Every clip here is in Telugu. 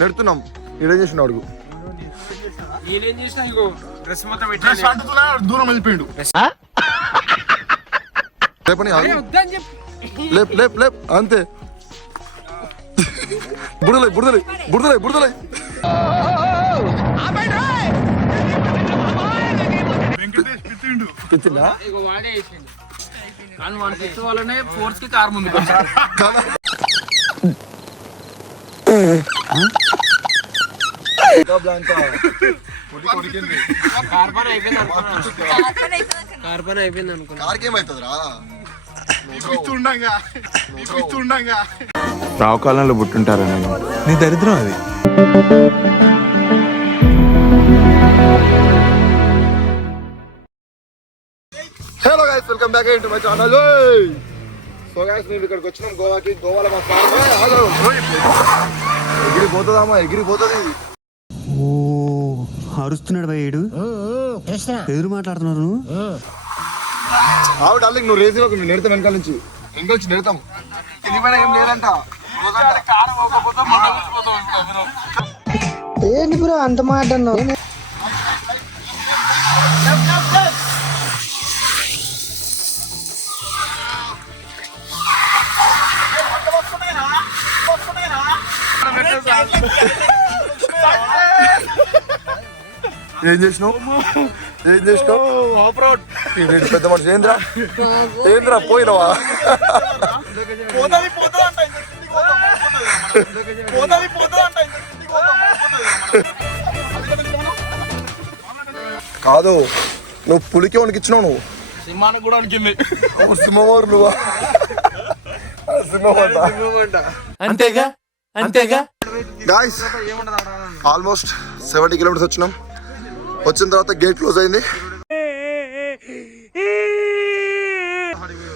నెడుతున్నాం. ఈడేం చేసిన అడుగు. నేనేం చేసినా ఇగో డ్రెస్ మొత్తం డ్రెస్ అంటుతున్నా దూరం వెళ్ళిపోయిండు. లేపని లేప్ లేప్ లేప్. అంతే. బుడలే బుడలే బుడలే బుడలే వెంకటేష్ పిచ్చిండు కానీ వాడి తెచ్చు వల్లనే ఫోర్స్కి కార్ ముందుకు వచ్చాడు కాదా కార్ పని అయిపోయింది అనుకున్నా కార్ పని అయిపోయింది అనుకున్నా కార్కి ఏమవుతుందిరా నీకు నీకు ఇస్తుండగా రావు కాలంలో పుట్టుంటారా నేను? నీ దరిద్రం అది. Hello guys welcome back to my channel so guys మేము ఇక్కడికి వచ్చినాం గోవాకి. గోవాలో మా ఫార్మ్ ఎగిరిపోతుందమ్మా ఎగిరిపోతుంది. ఓ అరుస్తున్నాడు భయ్యుడు ఎదురు మాట్లాడుతున్నారు నువ్వు? ఆవిడ డార్లింగ్ నువ్వు రేసులోకి నువ్వు నెడతాం వెనకాల నుంచి. వెనకాల నుంచి నెడతాం ఇది పైన ఏం లేదంట. ఏంటి బ్రో అంత మాట అన్నావు? ఏం చేసినావు? ఏం చేసినావు? పెద్ద మనిషి. ఏంద్రా? ఏంద్రా పోయినవా? కాదు నువ్వు పులికి వానికి ఇచ్చినావు నువ్వు. సింహానికి కూడా అనికింది. సింహవారు నువ్వా? అంతేగా? అంతేగా? గాయస్ ఆల్మోస్ట్ సెవెంటీ కిలోమీటర్స్ వచ్చినాం. వచ్చిన తర్వాత గేట్ క్లోజ్ అయింది.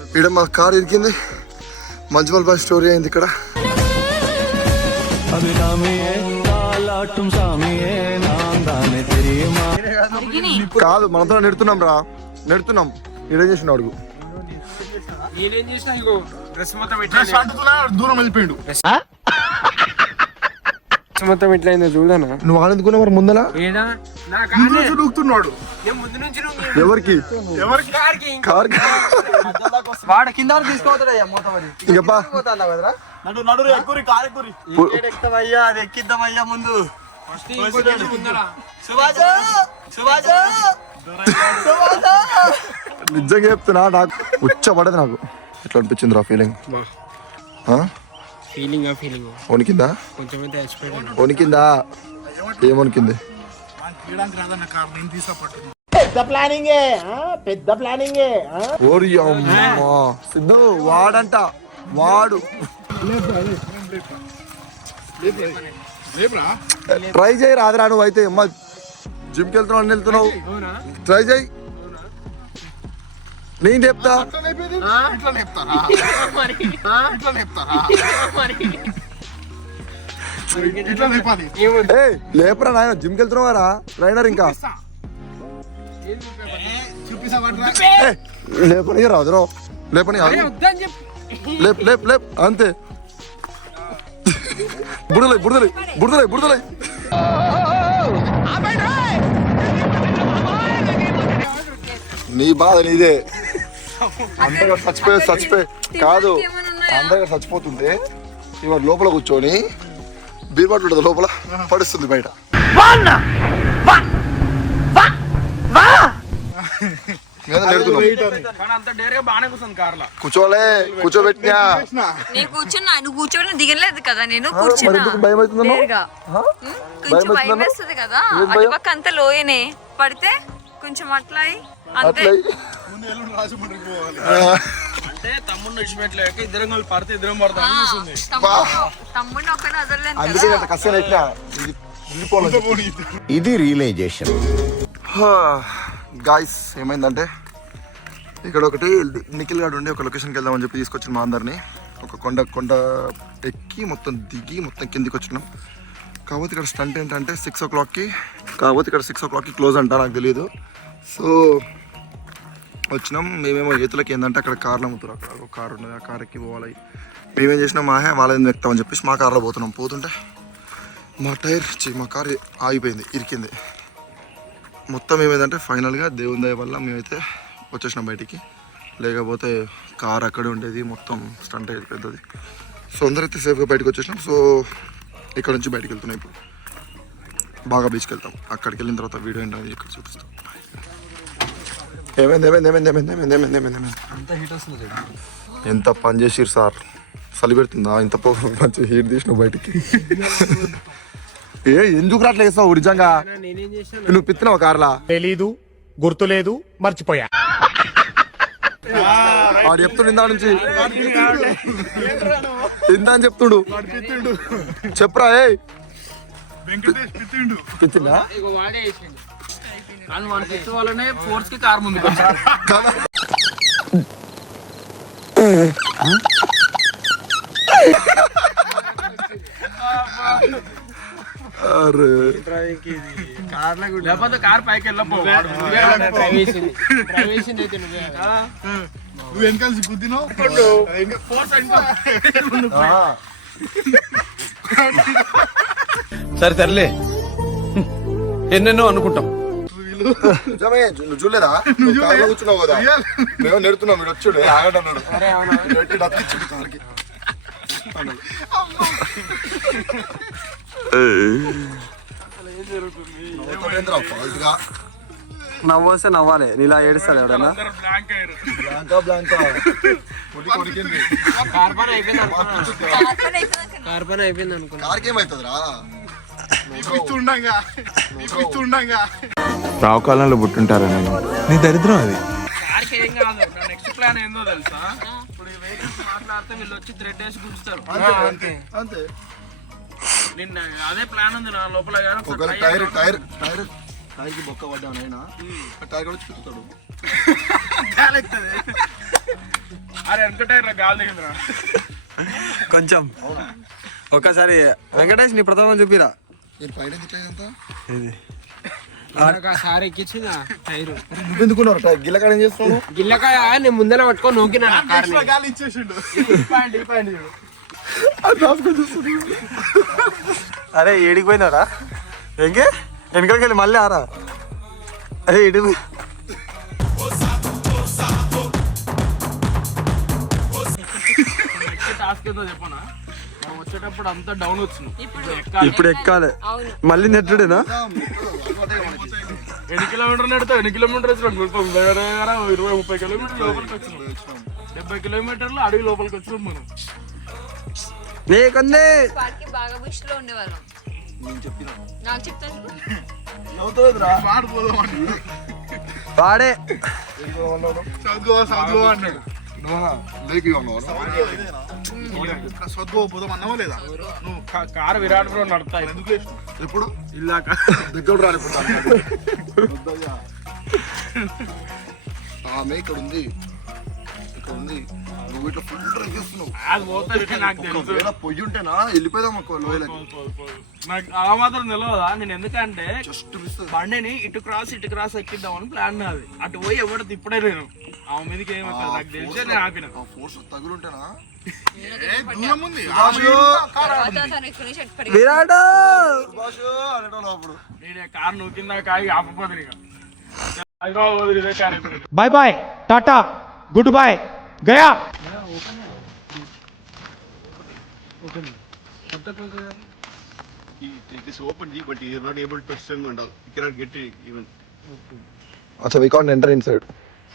ఇక్కడ మా కార్ ఇరికింది. మంజుమల్ బాయ్ స్టోరీ అయింది ఇక్కడ. కాదు మనతో నెడుతున్నాం రా. నెడుతున్నాం. ఈడేం చేసిన అడుగు. నేనేం చేసినా ఇగో డ్రెస్ మొత్తం డ్రెస్ ఎట్లా అంటుతున్నా దూరం వెళ్ళిపోయిండు మొత్తం ఎట్లయిందో చూడనా? నువ్వు ఆనందుకున్నావు మరి ముందల? దూకుతున్నాడు ఎవరికి? కార్ వాడు కింద వరకు తీసుకుపోతాడయ్యా మొత్తం అది. ఇంకప్పా పోతా కదరా? నడు నడు ఎక్కురి కారు ఎక్కురి ఎక్కుతామయ్యా అది ఎక్కిద్దామయ్యా ముందు. నిజంగా చెప్తున్నా నాకు ఉచ్చబడదు నాకు. ఎట్లా అనిపించింది రా ఫీలింగ్ ఫీలింగ్ ఆ ఫీలింగ్ వణికిందా? కొంచెం అయితే ఎక్స్పెక్ట్ వణికిందా? ఏమొనికింది తీయడానికి రాదన్న కారు నేను తీసుకుపట్టు ఓరి అమ్మా. సిద్ధు వాడంట. వాడు. ట్రై చేయి రాదురా నువ్వు అయితే అమ్మా జిమ్కి వెళ్తున్నావు అన్ని వెళ్తున్నావు. ట్రై చేయి. లేపాలి ఏ లేపరా నాయన జిమ్కి వెళ్తున్నావారా ట్రైనర్ ఇంకా. లేపని రాదురో లేపని లేప్ లేప్ లేప్. అంతే. బుడలే బుడలే బుడలే బుడలే నీ బాధ నీదే. అందరూ చచ్చిపోయి చచ్చిపోయి. కాదు అందరూ చచ్చిపోతుంటే ఇవాళ లోపల కూర్చొని బీర్బాట్ ఉంటుంది లోపల పడుస్తుంది బయట. కూర్చోలే కూర్చోబెట్టినా? నేను కూర్చున్నా నువ్వు కూర్చోని దిగలేదు కదా నేను కూర్చున్నా. భయం కొంచెం? వేస్తుంది కదా అంత లోయనే. పడితే కొంచెం అట్లా అంతే. తమ్ముడిని ఒక్కనే వదలలేదు ఇది రియలైజేషన్. గాయస్ ఏమైందంటే ఇక్కడ ఒకటి నిఖిల్ గాడు ఉండి ఒక లొకేషన్కి వెళ్దామని చెప్పి తీసుకొచ్చిన మా అందరిని. ఒక కొండ కొండ ఎక్కి మొత్తం దిగి మొత్తం కిందికి వచ్చినాం. కాకపోతే ఇక్కడ స్టంట్ ఏంటంటే సిక్స్ ఓ క్లాక్కి కాకపోతే ఇక్కడ సిక్స్ ఓ క్లాక్కి క్లోజ్ అంట నాకు తెలియదు సో వచ్చినాం. మేమేమో ఈతలకి ఏంటంటే అక్కడ కార్లు అమ్ముతారు అక్కడ ఒక కారు ఉన్నది. ఆ కార్కి పోవాలి. మేమేం చేసినాం? మాహే వాళ్ళని ఎక్కుతామని చెప్పేసి మా కార్లో పోతున్నాం. పోతుంటే మా టైర్ మా కార్ ఆగిపోయింది ఇరికింది. మొత్తం ఏమైందంటే ఫైనల్గా దేవుని దయ వల్ల మేమైతే వచ్చేసినాం బయటికి. లేకపోతే కార్ అక్కడే ఉండేది. మొత్తం స్టంట్ అయ్యేది పెద్దది. సో అందరైతే సేఫ్గా బయటకు వచ్చేసినాం. సో ఇక్కడ నుంచి బయటకు వెళ్తున్నాం ఇప్పుడు. బాగా బీచ్కి వెళ్తాం. అక్కడికి వెళ్ళిన తర్వాత వీడియో ఏంటనేది ఇక్కడ చూపిస్తాం. ఏమైంది ఏమైంది ఏమైంది ఏమైంది ఏమైంది ఏమైంది ఏమైంది ఎంత పని చేసిరు సార్? చలి పెడుతుందా? ఇంత మంచి హీట్ తీసిన బయటికి. ఏ ఎందుకు రాట్లేదు సార్ నిజంగా? నువ్వు పిత్తినావు కార్లా? తెలీదు గుర్తులేదు మర్చిపోయా. వాడు చెప్తుండు ఇందా నుంచి. ఇందా అని చెప్తుండు. చెప్పరా ఏ పిచ్చిండా కానీ ఫోర్స్కి కార్ ఉంది. లేకపోతే కార్ పైకి నువ్వు ఫోర్స్ సరే సర్లే. ఎన్నెన్నో అనుకుంటాం. నిజమే నువ్వు చూడలేదా? నువ్వు కారులో కూర్చున్నావు కదా. మేము నెడుతున్నాం మీరు వచ్చాడు ఆగండి అన్నాడు. నవ్వస్తే నవ్వాలి. నీలా ఏడుస్తాడు ఎవడన్నా? కార్బన్ అయిపోయింది అనుకో అయిపోయింది అనుకున్నా కార్కేమవుతుందిరా రావుకాలంలో పుట్టుంటారా నేను? నీ దరిద్రం అది. నిన్న అదే ప్లాన్ ఉంది లోపల టైర్ టైర్ టైర్ బొక్క టైర్ కూడా కొంచెం. ఒక్కసారి వెంకటేష్ నీ ప్రథమం చూపిరా. పైన ఇది ఎంత సార్ ఎక్కించింది టైర్. ఏం చేస్తున్నావు? గిల్లకాయ నేను ముందర పట్టుకొని నూకినా నా కార్ని. గాలి ఇచ్చేసిండు. అరే ఏడికి పోయినారా? ఎంకే వెనకడికి వెళ్ళి మళ్ళీ ఆరా? అరే ఏడి టాస్క్ చెప్పనా? వచ్చేటప్పుడు అంతా డౌన్ వచ్చింది ఇప్పుడు ఇప్పుడు ఎక్కాలి. అవును. మళ్ళీ నెట్టుడేనా? ఎన్ని కిలోమీటర్ నడితే ఎన్ని కిలోమీటర్ వచ్చినాం ఇరవై ముప్పై కిలోమీటర్ లోపలికి వచ్చినాం. డెబ్బై కిలోమీటర్లు అడవి లోపలికి వచ్చినాం మనం. నీ కొందే? పార్కి బాగా బుష్లో ఉండేవాళ్ళం నాకు చెప్తాను మాడిపోదాం అన్నాడు వాడే. చదువు చదువు అన్నాడు లేకి అన్నావా లేదా నువ్వు కారు విరాట్ బ్రో నడతాయి ఎందుకు ఎప్పుడు ఇల్లాక దగ్గర రాలిపోతా ఆమె ఇక్కడ ఉంది ఇక్కడ ఉంది నువ్వు ఇట్లా ఫుల్ డ్రైవ్ చేస్తున్నావు నాకు ఒకవేళ పొయ్యి ఉంటేనా వెళ్ళిపోదాం ఒక లోయలకి నాకు ఆ మాత్రం తెలియదా నేను ఎందుకంటే జస్ట్ మిస్ బండిని ఇటు క్రాస్ ఇటు క్రాస్ ఎక్కిద్దామని ప్లాన్ నాది అటు పోయి ఎవడు ఇప్పుడే నేను ఆమె మీదకి ఏమి నాకు తెలిసే నేను ఆపిన force తగులుంటేనా Virat bye bye ta-ta good bye Gaya अच्छा we can't enter inside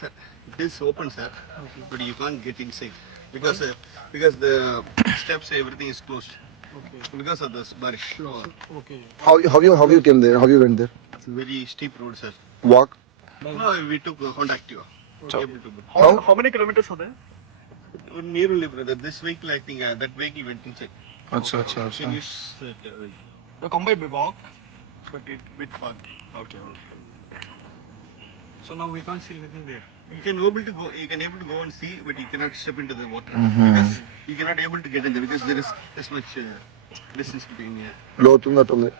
sir it is open sir okay. but you can't get inside because uh, because the steps everything is closed okay. because of the barish. Sure. Okay. How you how you how you came there? How you went there? It's a very steep road, sir. Walk. No, we took uh, Honda Okay. How, how many kilometers are there? Nearly, brother. This vehicle, I think uh, that vehicle went inside. अच्छा अच्छा अच्छा The convoy may walk, but it with fog. Okay. So now we can't see anything there You can able to go. You can able to go and see, but you cannot step into the water because you cannot able to get in there because there is this much uh, distance between here. లోతుందట్టుంది